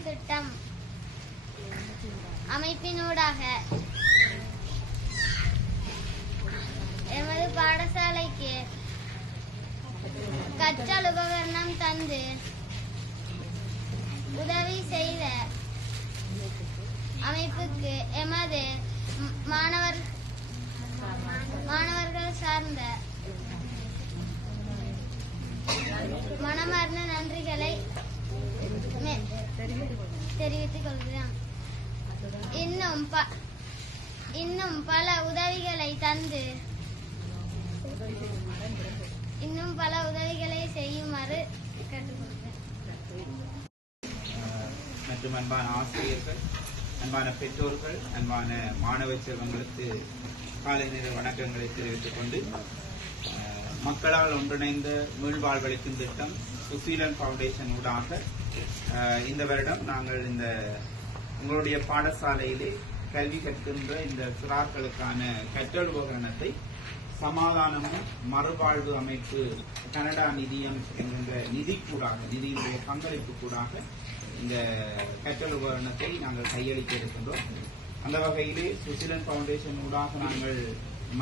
வளைக்கும் திட்டம் அமைப்பினூடாக எமது பாடசாலைக்கு கற்றல் உபகரணம் தந்து உதவி செய்த அமைப்புக்கு எமது மாணவர்கள் சார்ந்த மனமார்ந்த நன்றிகளை தெரிவித்துக் கொள்கிறோம். இன்னும் பல உதவிகளை தந்து செய்யுமாறு கேட்டுக்கொள்கிறேன். மற்றும் அன்பான ஆசிரியர்கள், அன்பான பெற்றோர்கள், அன்பான மாணவ செல்வங்களுக்கு காலை நேர வணக்கங்களை தெரிவித்துக் கொண்டு, மக்களால் ஒன்றிணைந்த மீள்வாழ்வளிக்கும் திட்டம் சுசீலன் ஃபவுண்டேஷன் ஊடாக இந்த வருடம் நாங்கள் இந்த உங்களுடைய பாடசாலையிலே கல்வி கற்கின்ற இந்த சிறார்களுக்கான கற்றல் உபகரணத்தை சமாதானமும் மறுவாழ்வு அமைப்பு கனடா நிதியம் என்கின்ற நிதியுடைய பங்களிப்பு கூடாக இந்த கற்றல் உபகரணத்தை நாங்கள் கையளிக்க இருக்கின்றோம். அந்த வகையிலே சுசீலன் ஃபவுண்டேஷன் ஊடாக நாங்கள்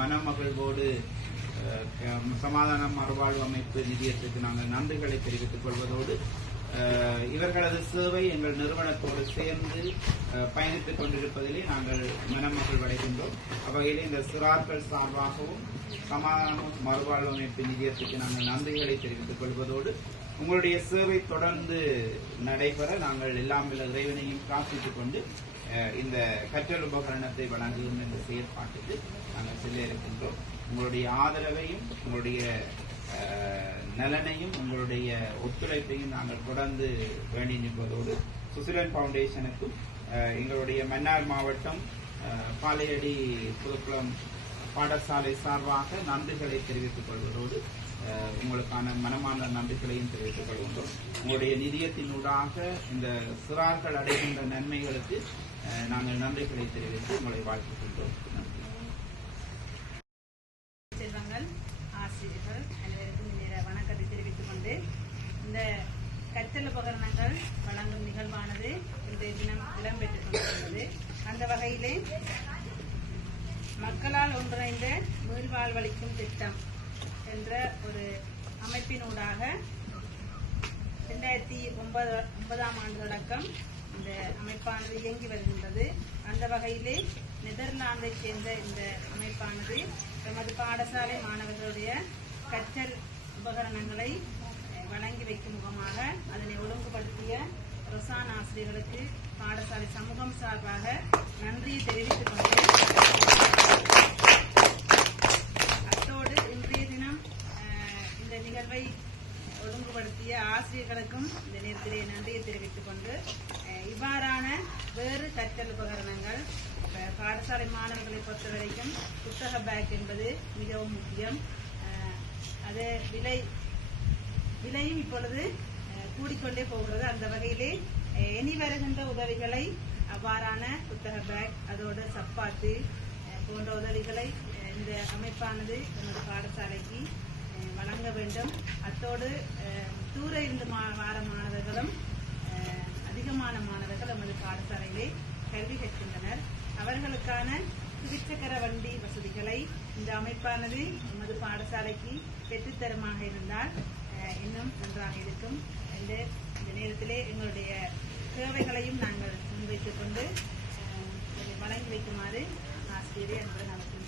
மனமகிழ்வோடு சமாதானம் மறுவாழ்வு அமைப்பு நிதியத்துக்கு நாங்கள் நன்றிகளை தெரிவித்துக் கொள்வதோடு, இவர்களது சேவை எங்கள் நிறுவனத்தோடு சேர்ந்து பயணித்துக் கொண்டிருப்பதிலே நாங்கள் மனமகிழ்வடைகின்றோம். அவ்வகையிலே இந்த சிறார்கள் சார்பாகவும் சமாதான மறுவாழ்வு அமைப்பு நிதியத்துக்கு நாங்கள் நன்றிகளை தெரிவித்துக் கொள்வதோடு, உங்களுடைய சேவை தொடர்ந்து நடைபெற நாங்கள் எல்லாம் இறைவனையும் பிரார்த்தித்துக் கொண்டு இந்த கற்றல் உபகரணத்தை வழங்குகின்ற இந்த செயற்பாட்டுக்கு நாங்கள் செல்ல இருக்கின்றோம். உங்களுடைய ஆதரவையும் உங்களுடைய நலனையும் உங்களுடைய ஒத்துழைப்பையும் நாங்கள் தொடர்ந்து வேண்டி நிற்பதோடு, சுசீலன் ஃபவுண்டேஷனுக்கும் எங்களுடைய மன்னார் மாவட்டம் பாலையடி புதுக்குளம் பாடசாலை சார்பாக நன்றிகளை தெரிவித்துக் கொள்வதோடு, உங்களுக்கான மனமான நன்றிகளையும் தெரிவித்துக் கொள்கின்றோம். உங்களுடைய நிதியத்தினூடாக இந்த சிறார்கள் அடைகின்ற நன்மைகளுக்கு நாங்கள் நன்றிகளை தெரிவித்து உங்களை வாழ்த்துகின்றோம். செல்வங்கள், ஆசிரியர்கள் அனைவருக்கும் இந்த வணக்கத்தை தெரிவித்துக் கொண்டு, இந்த கற்றல் உபகரணங்கள் வழங்கும் நிகழ்வானது இன்றைய தினம் இடம்பெற்றுக் கொண்டிருந்தது. அந்த வகையிலே மக்களால் ஒன்றிணைந்த மீள்வாழ்வளிக்கும் திட்டம் என்ற ஒரு அமைப்பினூடாக 2009ஆம் ஆண்டு தொடக்கம் இந்த அமைப்பானது இயங்கி வருகின்றது. அந்த வகையிலே நெதர்லாந்தைச் சேர்ந்த இந்த அமைப்பானது நமது பாடசாலை மாணவர்களுடைய கற்றல் உபகரணங்களை வழங்கி வைக்கும் முகமாக அதனை ஒழுங்குபடுத்திய ரொசான் ஆசிரியர்களுக்கு பாடசாலை சமூகம் சார்பாக நன்றியை தெரிவித்துக் கொண்டு, அத்தோடு இன்றைய தினம் இந்த நிகழ்வை ஒழுங்குபடுத்திய ஆசிரியர்களுக்கும் இந்த நேரத்திலே நன்றியை தெரிவித்துக் கொண்டு, இவ்வாறான வேறு கற்றல் உபகரணங்கள் பாடசாலை மாணவர்களை பொறுத்தவரைக்கும் புத்தக பேக் என்பது மிகவும் முக்கியம். அது விலையும் இப்பொழுது கூடிக்கொண்டே போகிறது. அந்த வகையிலே இனி வருகின்ற உதவிகளை அவ்வாறான புத்தக பேக், அதோடு சப்பாத்து போன்ற உதவிகளை இந்த அமைப்பானது நமது பாடசாலைக்கு வழங்க வேண்டும். அத்தோடு தூர இருந்து வார மாணவர்களும் அதிகமான மாணவர்கள் நமது பாடசாலையிலே கல்வி கற்கின்றனர். அவர்களுக்கான துவிச்சக்கர வண்டி வசதிகளை இந்த அமைப்பானது நமது பாடசாலைக்கு பெற்றுத்தரமாக இருந்தால் இன்னும் நன்றாக இருக்கும். இந்த நேரத்திலே எங்களுடைய தேவைகளையும் நாங்கள் முன்வைத்துக் கொண்டு வழங்கி வைக்குமாறு ஆசிரியரை அன்புடன் அழைக்கின்றோம்.